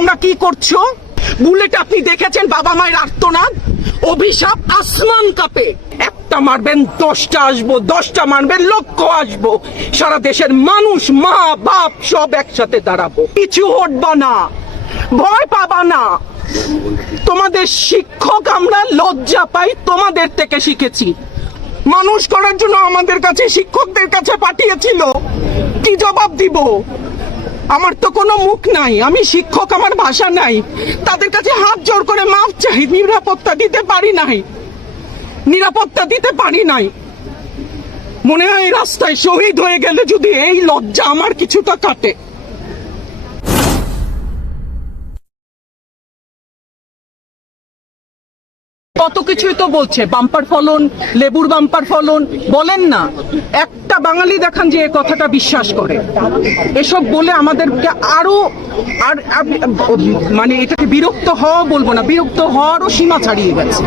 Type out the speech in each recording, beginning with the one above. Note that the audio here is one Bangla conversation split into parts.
তোমরা কি করছ? বুলেট আপনি দেখেছেন বাবা মায়ের আর্তনাদ? অভিশাপ আসমান কাপে। একটা মারবেন, দশটা আসব, দশটা মারবেন, লক্ষ আসব। সারা দেশের মানুষ, মা, বাপ সব একসাথে দাঁড়াবো। কিছু হটবা না, ভয় পাবা না। তোমাদের শিক্ষক আমরা, লজ্জা পাই, তোমাদের থেকে শিখেছি। মানুষ করার জন্য আমাদের কাছে, শিক্ষকদের কাছে পাঠিয়েছিল। কি জবাব দিব? আমার তো কোনো মুখ নাই, আমি শিক্ষক, আমার ভাষা নাই। তাদের কাছে হাত জোর করে মাফ চাই, নিরাপত্তা দিতে পারি নাই। নিরাপত্তা দিতে পারি নাই। মনে হয় রাস্তায় শহীদ হয়ে গেলে যদি এই লজ্জা আমার কিছুটা কাটে। কত কিছুই তো বলছে। বাম্পার ফলন লেবুর বাম্পার ফলন বলেন না। একটা বাঙালি দেখান যে এ কথাটা বিশ্বাস করে। এসব বলে আমাদেরকে আরও আর মানে এটাকে বিরক্ত হওয়া বলব না বিরক্ত হওয়ারও সীমা ছাড়িয়ে গেছে।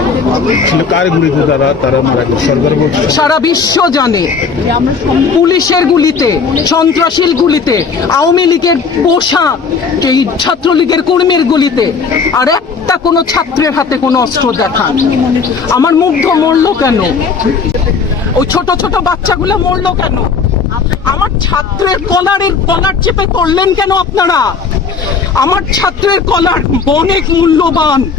সারা বিশ্ব জানে পুলিশের গুলিতে সন্ত্রাসীর গুলিতে আওয়ামী লীগের পোষা এই ছাত্রলীগের কর্মীর গুলিতে আর একটা কোনো ছাত্রের হাতে কোনো অস্ত্র দেখা আমার মুগ্ধ মরলো কেন? ওই ছোট ছোট বাচ্চাগুলো মরলো কেন? আমার ছাত্রের কলারের কলার চেপে করলেন কেন আপনারা? আমার ছাত্রের কলার অনেক মূল্যবান।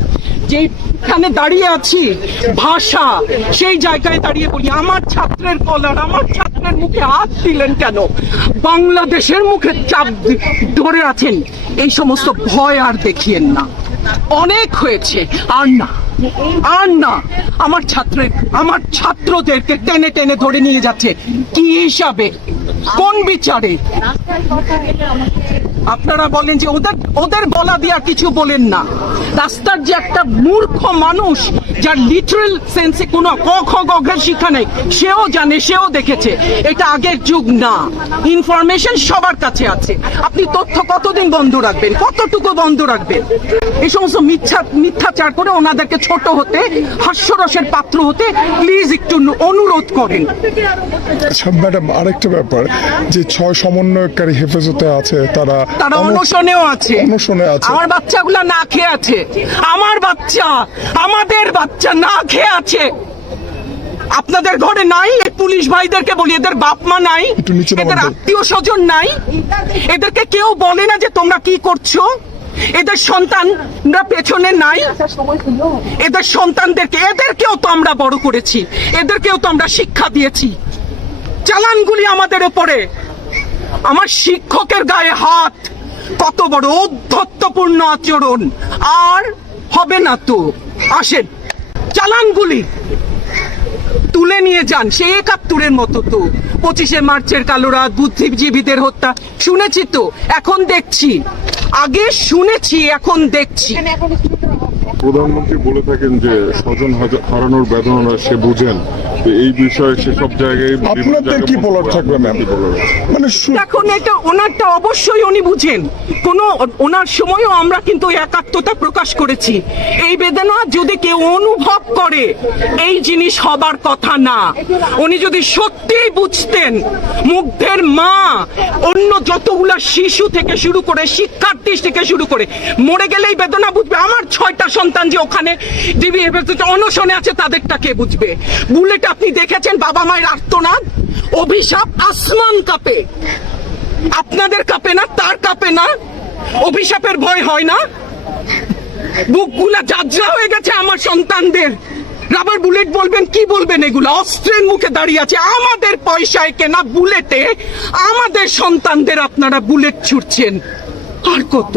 যেখানে দাঁড়িয়ে আছি, ভাষা, সেই জায়গায় দাঁড়িয়ে বলি, আমার ছাত্রের কলার, আমার ছাত্রের মুখে হাত দিলেন কেন? বাংলাদেশের মুখে চাপ ধরে আছেন, এই সমস্ত ভয় আর দেখিয়েন না। অনেক হয়েছে, আর না। আর না আমার ছাত্র, আমার ছাত্রদেরকে টেনে টেনে ধরে নিয়ে যাচ্ছে। কি হিসাবে? কোন বিচারে? আপনারা বলেন যে ওদের ওদের বলা দিয়া কিছু বলেন না। রাস্তার যে একটা মূর্খ মানুষ, যার লিটারাল সেন্সে কোনো ক, খ, গ ঘের শিক্ষা নেই, সেও জানে, সেও দেখেছে। এটা আগের যুগ না। ইনফরমেশন সবার কাছে আছে। আপনি তথ্য কতদিন বন্ধ রাখবেন? কতটুকু বন্ধ রাখবেন? এই সমস্ত মিথ্যা, মিথ্যাচার করে ওনাদেরকে ছোট হতে, হাস্যরসের পাত্র হতে প্লিজ একটু অনুরোধ করেন। আচ্ছা ম্যাডাম আরেকটা ব্যাপার, যে ছয় সমন্বয়কারী হেফাজতে আছে তারা তারা অনশনেও আছে। অনশনে আছে। আমার বাচ্চাগুলা না খেয়ে আছে। আমার বাচ্চা আমাদের বাচ্চা না খেয়ে আছে। আপনাদের ঘরে নাই? এই পুলিশ ভাইদেরকে বলি এদের বাপ মা নাই? এদের আত্মীয় স্বজন নাই? এদেরকে কেউ বলে না যে তোমরা কি করছ? এদের সন্তানরা পেছনে নাই? এদের সন্তানদেরকে এদেরকেও তো আমরা বড় করেছি। এদেরকেও তো আমরা শিক্ষা দিয়েছি। চালানগুলি আমাদের ওপরে। আমার শিক্ষকের গায়ে হাত। কত বড় ঔদ্ধত্যপূর্ণ আচরণ। আর হবে না তো। আসেন, চালানগুলি তুলে নিয়ে যান। সে একাত্তরের মতো তো। পঁচিশে মার্চের কালো রাত, বুদ্ধিজীবীদের হত্যা। শুনেছি তো, এখন দেখছি। আগে শুনেছি, এখন দেখছি। প্রধানমন্ত্রী বলে থাকেন যে স্বজন হারানোর বেদনা সে বুঝেন এই বিষয়ে সে সব জায়গায় আপনাদের কি বলার থাকবে ম্যাম মানে এখন এটা ওনারটা অবশ্যই উনি বুঝেন। কোন ওনার সময়ও আমরা কিন্তু একাত্মতা প্রকাশ করেছি। এই বেদনা যদি কেউ অনুভব করে এই জিনিস হবার কথা না। উনি যদি সত্যিই বুঝতেন মুগ্ধের মা অন্য যতগুলা শিশু থেকে শুরু করে শিক্ষার্থী থেকে শুরু করে মরে গেলেই বেদনা বুঝবে। আমার ছয়টা সন্তান যে ওখানে ডিবি অনশনে আছে, তাদেরটা কে বুঝবে? বুলেট আপনি দেখেছেন বাবা মায়ের আর্তনাদ? অভিশাপ আসমান কাপে। আপনাদের কাপে না, তার কাপে না? অভিশাপের ভয় হয় না? বুকগুলা যাত্রা হয়ে গেছে আমার সন্তানদের। রাবার বুলেট বলবেন, কি বলবেন এগুলো? অস্ত্রের মুখে দাঁড়িয়ে আছে। আমাদের পয়সায় কেনা বুলেটে আমাদের সন্তানদের আপনারা বুলেট ছুটছেন। আর কত?